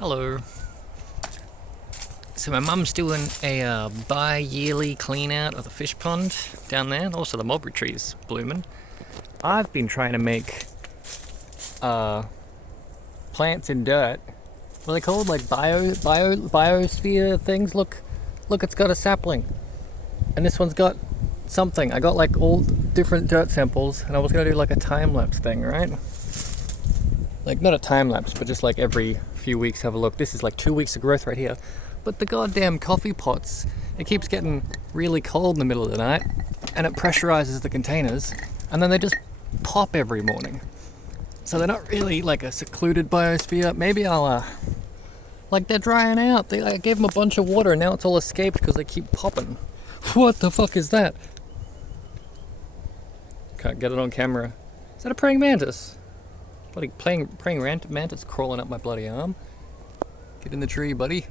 Hello. So my mum's doing a bi-yearly clean out of the fish pond down there, and also the mulberry trees blooming. I've been trying to make uh, plants in dirt. What are they called? Like biosphere things. Look, it's got a sapling, and this one's got something. I got like all different dirt samples, and I was gonna do like a time lapse thing, right? Like not a time lapse, but just like every few weeks have a look. This is like 2 weeks of growth right here. But the goddamn coffee pots, it keeps getting really cold in the middle of the night, and it pressurizes the containers, and then they just pop every morning. So they're not really like a secluded biosphere. Maybe I'll like they're drying out. I gave them a bunch of water, and now it's all escaped because they keep popping. What the fuck is that? Can't get it on camera. Is that a praying mantis? Bloody praying mantis crawling up my bloody arm. Get in the tree, buddy.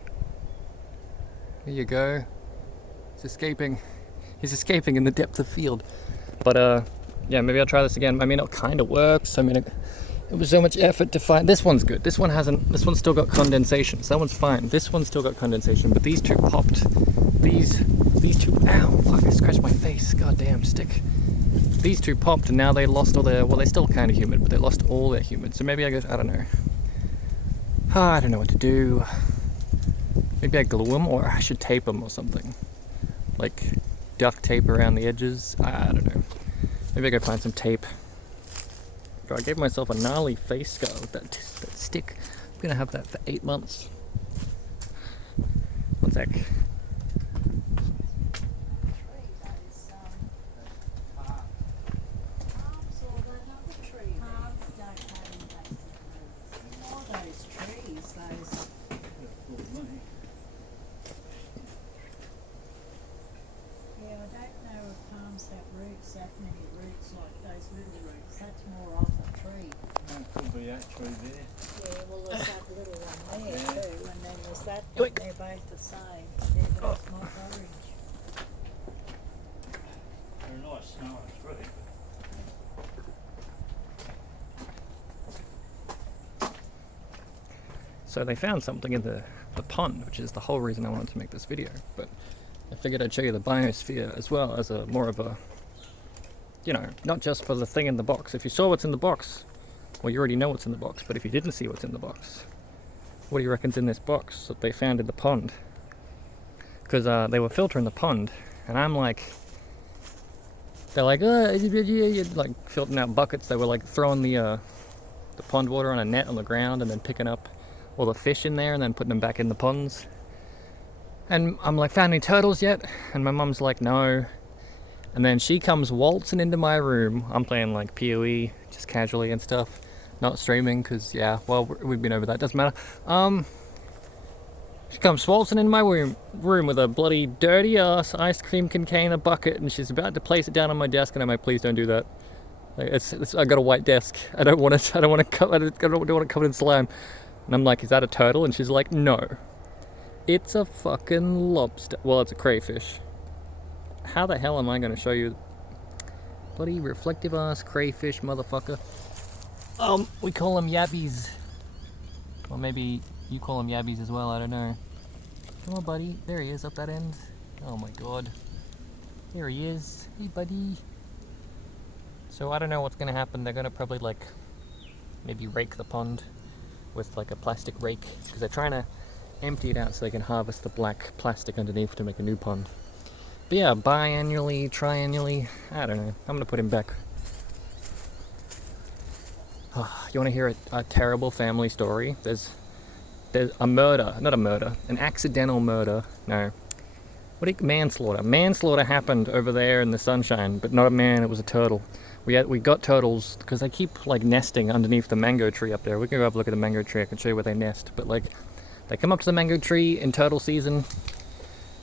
There you go. He's escaping. He's escaping in the depth of field. But yeah, maybe I'll try this again. I mean, it kind of works. I mean, it was so much effort to find. This one's good. This one hasn't. This one's still got condensation. So that one's fine. This one's still got condensation, but these two popped. These two. Ow! Fuck! I scratched my face. Goddamn stick. These two popped, and now they lost all their. Well, they're still kind of humid, but they lost all their humid. So maybe I don't know. I don't know what to do. Maybe I glue them, or I should tape them or something. Like duct tape around the edges. I don't know. Maybe I go find some tape. I gave myself a gnarly face scar with that stick. I'm gonna have that for 8 months. One sec. That many roots like those little roots. That's more off a tree. That could be that tree there. Yeah, well there's that little one there Yeah. too, and then there's that one. Yoink. They're both the same. They're both mock orange. They're a nice smelling tree. So they found something in the pond, which is the whole reason I wanted to make this video. But I figured I'd show you the biosphere as well as a more of a, you know, not just for the thing in the box. If you saw what's in the box, well, you already know what's in the box. But if you didn't see what's in the box, what do you reckon's in this box that they found in the pond? Because they were filtering the pond, and I'm like, they're like, like filtering out buckets. They were like throwing the pond water on a net on the ground and then picking up all the fish in there and then putting them back in the ponds. And I'm like, found any turtles yet? And my mum's like, no. And then she comes waltzing into my room. I'm playing like PoE, just casually and stuff. Not streaming, because, yeah, well, we've been over that. Doesn't matter. She comes waltzing into my room with a bloody dirty ass ice cream container bucket, and she's about to place it down on my desk, and I'm like, please don't do that. Like, I got a white desk. I don't want it covered in slime. And I'm like, is that a turtle? And she's like, no. It's a fucking lobster. Well, it's a crayfish. How the hell am I going to show you? Bloody reflective ass crayfish motherfucker. We call them yabbies. Or maybe you call them yabbies as well, I don't know. Come on, buddy. There he is up that end. Oh my god. There he is. Hey, buddy. So I don't know what's going to happen. They're going to probably like maybe rake the pond with like a plastic rake, because they're trying to empty it out so they can harvest the black plastic underneath to make a new pond. But yeah, biannually, triannually, I don't know. I'm gonna put him back. You want to hear a terrible family story? There's a murder, not a murder, an accidental murder. No, manslaughter? Manslaughter happened over there in the sunshine, but not a man. It was a turtle. We got turtles because they keep like nesting underneath the mango tree up there. We can go have a look at the mango tree. I can show you where they nest. But like, they come up to the mango tree in turtle season,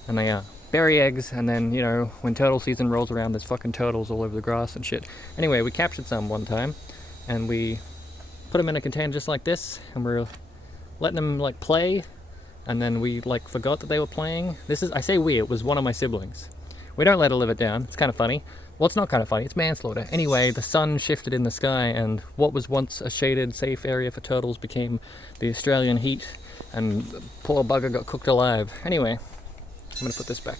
and they bury eggs. And then, you know, when turtle season rolls around, there's fucking turtles all over the grass and shit. Anyway, we captured some one time, and we put them in a container just like this, and we're letting them like play. And then we like forgot that they were playing. I say we, it was one of my siblings. We don't let her live it down. It's kind of funny. Well, it's not kind of funny, it's manslaughter. Anyway, the sun shifted in the sky, and what was once a shaded, safe area for turtles became the Australian heat And the poor bugger got cooked alive. Anyway, I'm gonna put this back.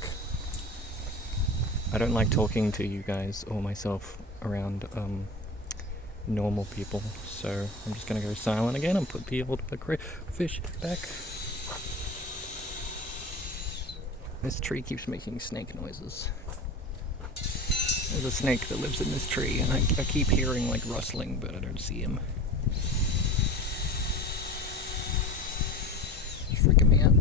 I don't like talking to you guys or myself around normal people, so I'm just gonna go silent again and put the old fish back. This tree keeps making snake noises. There's a snake that lives in this tree, and I keep hearing like rustling, but I don't see him. He's freaking me out.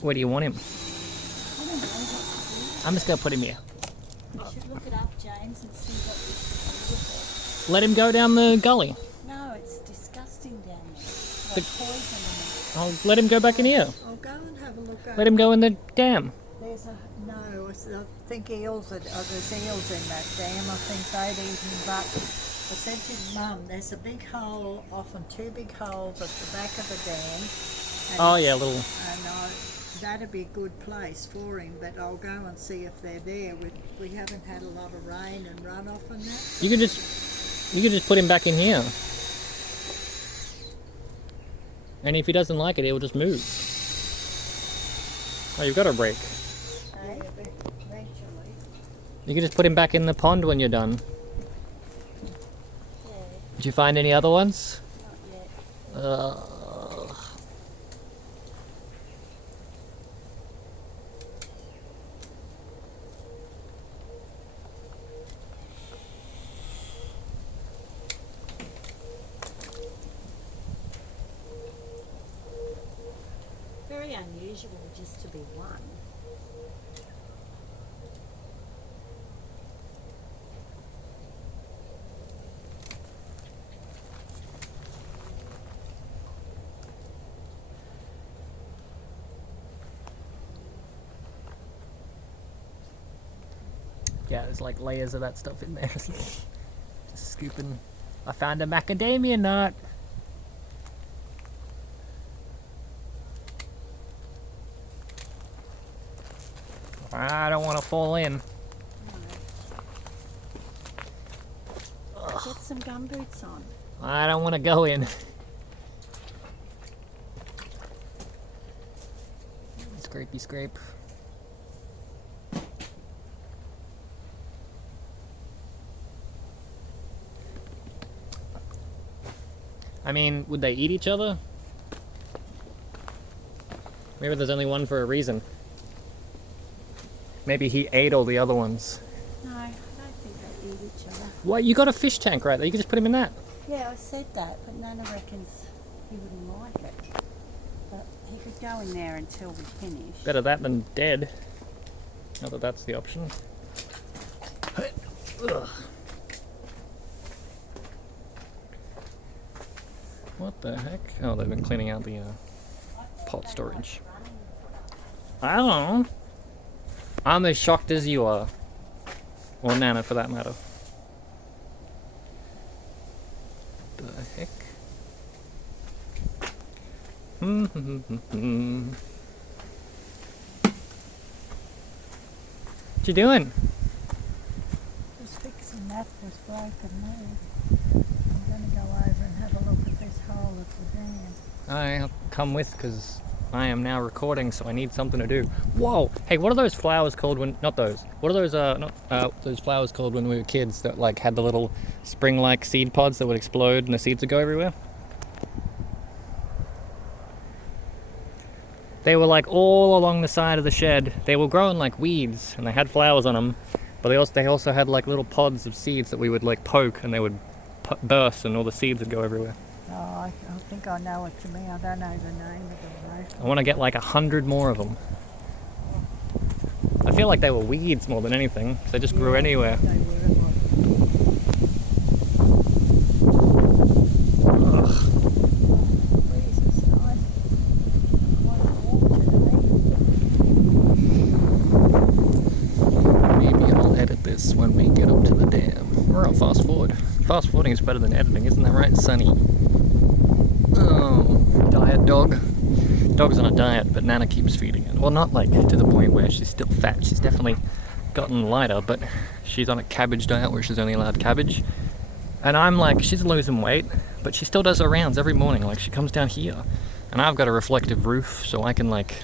Where do you want him? I don't know what I'm just gonna put him here. to do. You should look it up, James, and see what you should do with Let him go down the gully. it. No, it's disgusting down there. But- Like poison in it. I'll let him go back in here. I'll go and have a look Let him go in the dam. There's a no. I think eels. There's eels in that dam. I think they'd eaten. But I said to Mum, there's a big hole, often two big holes at the back of the dam. And Oh it's- yeah, little. And that'd be a good place for him. But I'll go and see if they're there. We haven't had a lot of rain and runoff and that. You could just put him back in here. And if he doesn't like it, he'll just move. Oh, you've got a break. Eventually. You can just put him back in the pond when you're done. Yeah, Did you find any other ones? not yet. Very unusual just to be one. Yeah, there's like layers of that stuff in there. Just scooping. I found a macadamia nut. I don't want to fall in. Get some gumboots on. I don't want to go in. Scrapey scrape. I mean, would they eat each other? Maybe there's only one for a reason. Maybe he ate all the other ones. No, I don't think they eat each other. What? You got a fish tank right there. You can just put him in that. Yeah, I said that, but Nana reckons he wouldn't like it. But he could go in there until we finish. Better that than dead. Not that that's the option. Ugh. What the heck? Oh, they've been cleaning out the pot storage. I don't know. I'm as shocked as you are. Or Nana, for that matter. The heck? What you doing? Just fixing that was broken there. I'm going to go over and have a look at this hole at the dam. I'll come with because I am now recording, so I need something to do. Whoa! Hey, what are those flowers called when? Not those. What are those? Those flowers called when we were kids that like had the little spring-like seed pods that would explode and the seeds would go everywhere. They were like all along the side of the shed. They were growing like weeds, and they had flowers on them. But they also had like little pods of seeds that we would like poke, and they would burst, and all the seeds would go everywhere. Oh, I think I know what you mean. I don't know the name of them though. I want to get like 100 more of them. I feel like they were weeds more than anything. They just grew anywhere. They were like, Ugh. breeze is nice. Quite warm today. Maybe I'll edit this when we get up to the dam. Or I'll fast forward. Fast forwarding is better than editing, isn't that right, Sonny? Oh, diet dog. Dog's on a diet, but Nana keeps feeding it. Well, not like to the point where she's still fat. She's definitely gotten lighter, but she's on a cabbage diet where she's only allowed cabbage. And I'm like, she's losing weight, but she still does her rounds every morning. Like, she comes down here, and I've got a reflective roof, so I can, like...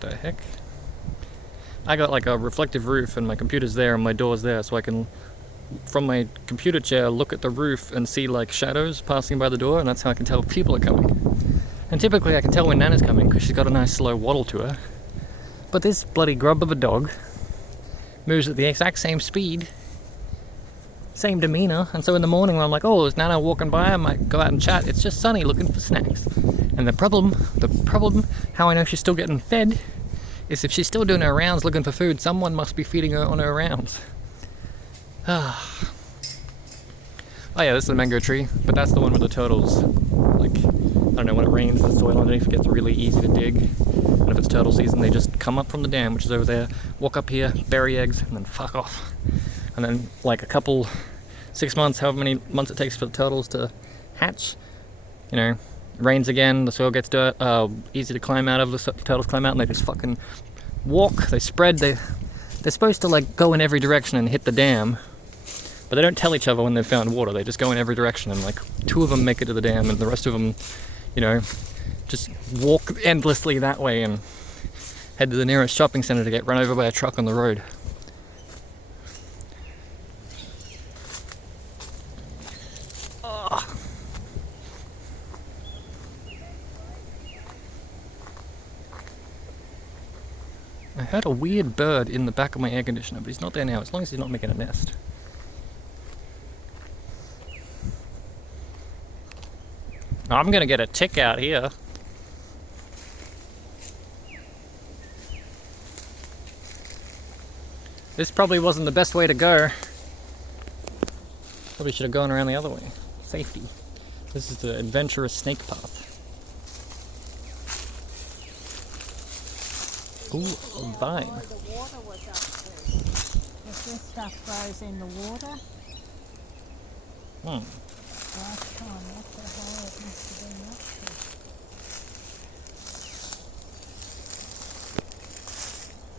The heck? I got, like, a reflective roof, and my computer's there, and my door's there, so I can, from my computer chair, look at the roof and see, like, shadows passing by the door, and that's how I can tell if people are coming. And typically I can tell when Nana's coming, because she's got a nice slow waddle to her. But this bloody grub of a dog moves at the exact same speed, same demeanor, and so in the morning when I'm like, oh, is Nana walking by? I might go out and chat. It's just Sunny looking for snacks. And the problem, how I know she's still getting fed, is if she's still doing her rounds looking for food, someone must be feeding her on her rounds. Oh yeah, this is a mango tree, but that's the one with the turtles. Like, I don't know, when it rains, the soil underneath gets really easy to dig. And if it's turtle season, they just come up from the dam, which is over there, walk up here, bury eggs, and then fuck off. And then, like, 6 months, however many months it takes for the turtles to hatch, you know, rains again, the soil gets dirt, easy to climb out of, the turtles climb out, and they just fucking walk, they spread, they're supposed to, like, go in every direction and hit the dam, but they don't tell each other when they've found water, they just go in every direction, and, like, 2 of them make it to the dam, and the rest of them, you know, just walk endlessly that way and head to the nearest shopping centre to get run over by a truck on the road. I heard a weird bird in the back of my air conditioner, but he's not there now, as long as he's not making a nest. I'm gonna get a tick out here. This probably wasn't the best way to go. Probably should have gone around the other way. Safety. This is the adventurous snake path. Ooh, a vine. Where the water was up to. If this stuff grows in the water, last time, what the hell it must have been up to.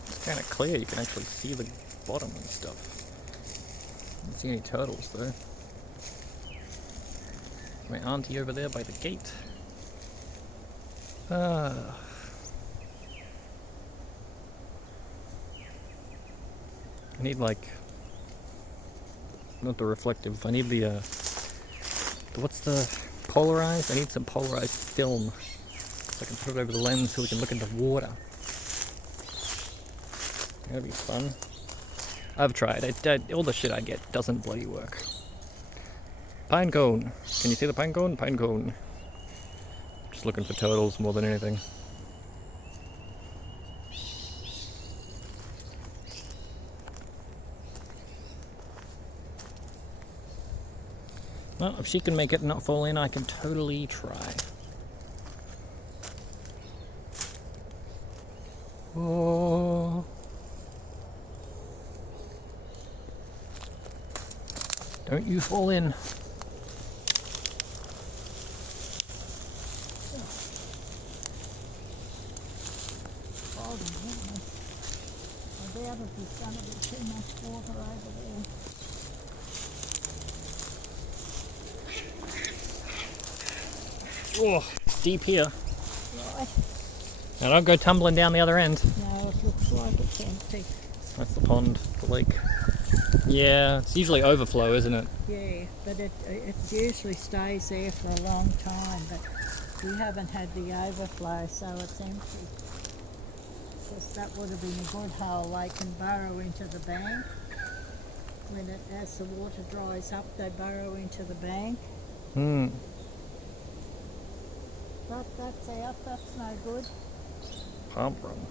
It's kind of clear, you can actually see the bottom and stuff. I don't see any turtles though. My auntie over there by the gate. I need, like, not the reflective, I need the what's the polarized? I need some polarized film so I can put it over the lens so we can look into water. That'd be fun. I've tried. All the shit I get doesn't bloody work. Pine cone. Can you see the pine cone? Pine cone. Just looking for turtles more than anything. Well, if she can make it not fall in, I can totally try. Oh. Don't you fall in. Oh, goodness. I doubt if there's going to be too much water over there. Oh, deep here. Right. Now don't go tumbling down the other end. No, it looks like it's empty. That's the pond, the lake. Yeah, it's usually overflow, isn't it? Yeah, but it usually stays there for a long time, but we haven't had the overflow, so it's empty. Because that would have been a good hole. They can burrow into the bank. As the water dries up, they burrow into the bank. But that's out, that's no good. Palm frond.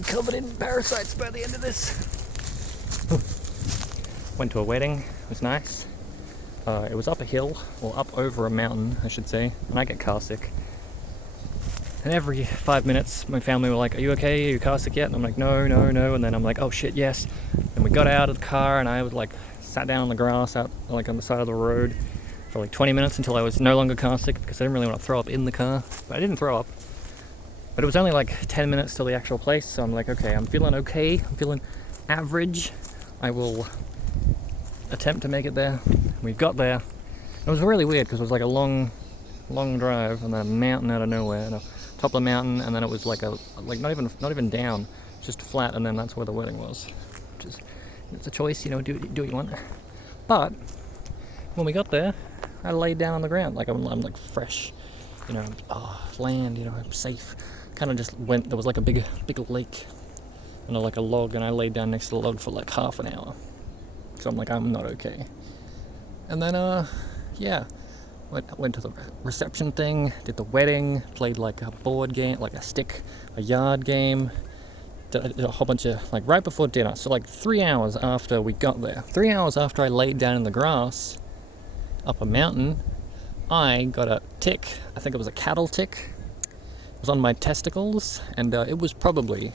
be covered in parasites by the end of this. Went to a wedding. It was nice. It was up a hill, or up over a mountain, I should say, and I get car sick. And every 5 minutes, my family were like, "Are you okay? Are you car sick yet?" And I'm like, "No, no, no." And then I'm like, "Oh shit, yes." And we got out of the car, and I was like, sat down on the grass out like on the side of the road for like 20 minutes until I was no longer car sick because I didn't really want to throw up in the car. But I didn't throw up. But it was only like 10 minutes till the actual place, so I'm like, okay, I'm feeling okay. I'm feeling average. I will attempt to make it there. We got there. It was really weird because it was like a long drive and then a mountain out of nowhere, and top of the mountain, and then it was like not even down, just flat, and then that's where the wedding was. Just it's a choice, you know, do what you want. But when we got there, I laid down on the ground like I'm like fresh, you know, land, you know, I'm safe. Kind of just went. There was like a big lake, and like a log, and I laid down next to the log for like half an hour. So I'm like, I'm not okay. And then yeah. Went to the reception thing, did the wedding, played like a board game, like a yard game, did a whole bunch of, like right before dinner, so like 3 hours after we got there, 3 hours after I laid down in the grass up a mountain, I got a tick. I think it was a cattle tick. It was on my testicles, and it was probably,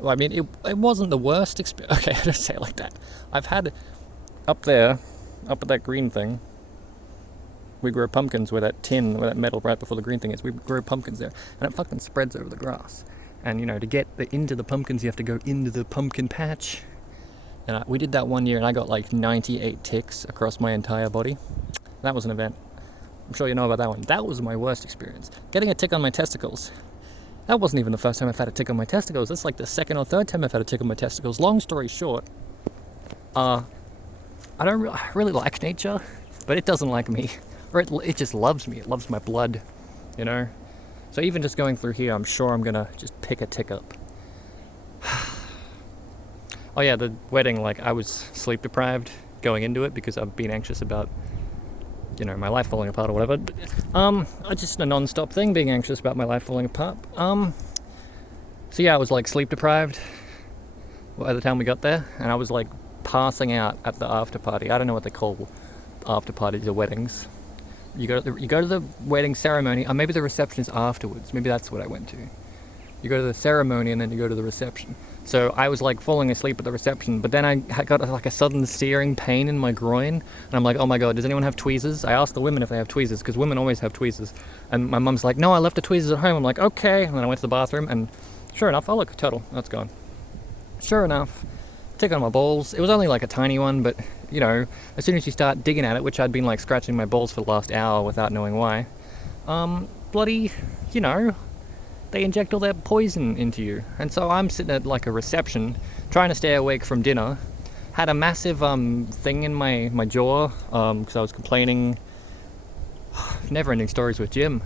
well, I mean, it wasn't the worst experience. Okay, I don't say it like that. I've had up at that green thing, we grow pumpkins where that metal right before the green thing is. We grow pumpkins there, and it fucking spreads over the grass. And you know, to get into the pumpkins, you have to go into the pumpkin patch. And we did that one year, and I got like 98 ticks across my entire body. That was an event. I'm sure you know about that one. That was my worst experience. Getting a tick on my testicles. That wasn't even the first time I've had a tick on my testicles. That's like the second or third time I've had a tick on my testicles. Long story short, I don't really like nature, but it doesn't like me. Or it just loves me. It loves my blood, you know? So even just going through here, I'm sure I'm gonna just pick a tick up. Oh yeah, the wedding, like I was sleep deprived going into it because I've been anxious about, you know, my life falling apart or whatever. It's just a non-stop thing, being anxious about my life falling apart. So yeah, I was like sleep deprived by the time we got there, and I was like passing out at the after party. I don't know what they call after parties or weddings. You go to the wedding ceremony, or maybe the reception is afterwards. Maybe that's what I went to. You go to the ceremony and then you go to the reception. So I was like falling asleep at the reception, but then I got like a sudden searing pain in my groin, and I'm like, oh my god, does anyone have tweezers? I asked the women if they have tweezers, because women always have tweezers. And my mum's like, no, I left the tweezers at home. I'm like, okay. And then I went to the bathroom, and sure enough, oh look, a turtle. That's gone. Sure enough, tick on my balls. It was only like a tiny one, but you know, as soon as you start digging at it, which I'd been like scratching my balls for the last hour without knowing why, bloody, you know, they inject all their poison into you. And so I'm sitting at like a reception, trying to stay awake from dinner, had a massive thing in my jaw, because I was complaining. Never-ending stories with Jim.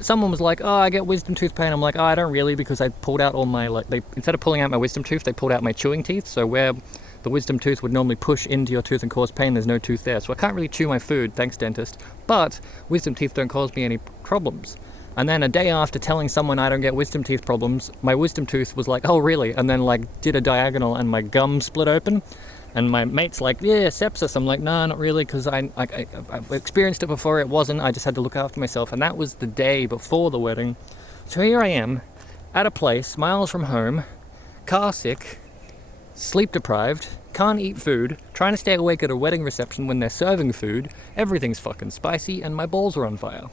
Someone was like, oh, I get wisdom tooth pain. I'm like, oh, I don't really, because I pulled out all my, like, instead of pulling out my wisdom tooth, they pulled out my chewing teeth. So where the wisdom tooth would normally push into your tooth and cause pain, there's no tooth there. So I can't really chew my food, thanks dentist. But wisdom teeth don't cause me any problems. And then a day after telling someone I don't get wisdom teeth problems, my wisdom tooth was like, oh, really? And then like did a diagonal and my gum split open. And my mate's like, yeah, sepsis. I'm like, no, not really, because I've experienced it before. It wasn't. I just had to look after myself. And that was the day before the wedding. So here I am, at a place, miles from home, car sick, sleep deprived, can't eat food, trying to stay awake at a wedding reception when they're serving food. Everything's fucking spicy, and my balls are on fire.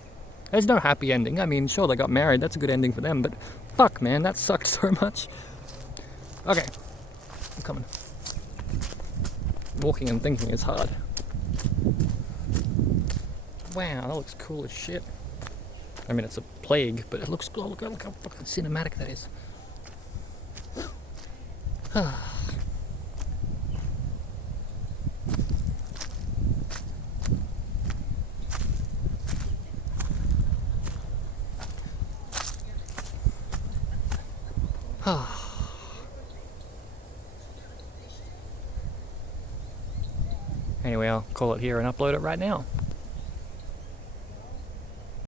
There's no happy ending. I mean, sure, they got married. That's a good ending for them. But fuck, man, that sucked so much. Okay, I'm coming. Walking and thinking is hard. Wow, that looks cool as shit. I mean, it's a plague, but it looks cool. Look how fucking cinematic that is. Anyway, I'll call it here and upload it right now.